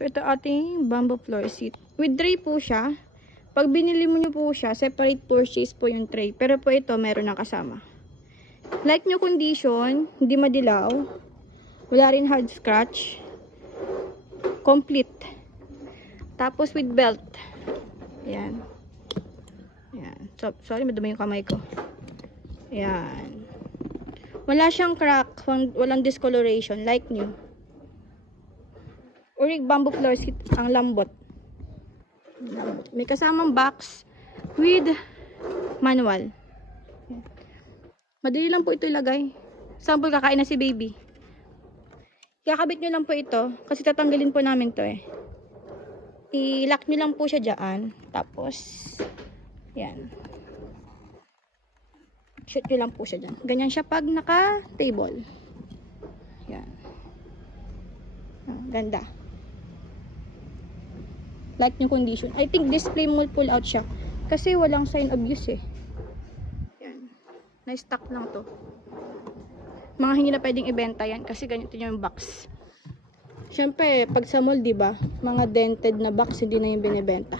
So, ito ating bamboo floor seat. With tray po siya. Pag binili mo nyo po siya, separate purchase po yung tray. Pero po ito, meron na kasama. Like nyo condition, hindi madilaw. Wala rin hard scratch. Complete. Tapos with belt. Ayan. Ayan. So, sorry, madumi yung kamay ko. Ayan. Wala siyang crack. Walang discoloration. Like nyo. Uric bamboo floor seat. Ang lambot. May kasamang box with manual. Madali lang po ito ilagay. Sample, kakain na si baby. Kakabit nyo lang po ito kasi tatanggalin po namin to eh. I-lock nyo lang po siya dyan. Tapos yan. Shoot nyo lang po siya dyan. Ganyan siya pag naka-table. Yan. Ganda. Like yung condition. I think display mo pull out siya. Kasi walang sign of use eh. Yan. Na-stock lang to. Mga hindi na pwedeng ibenta yan. Kasi ganito yung box. Siyempre, pag sa mall, diba? Mga dented na box, hindi na yung binibenta.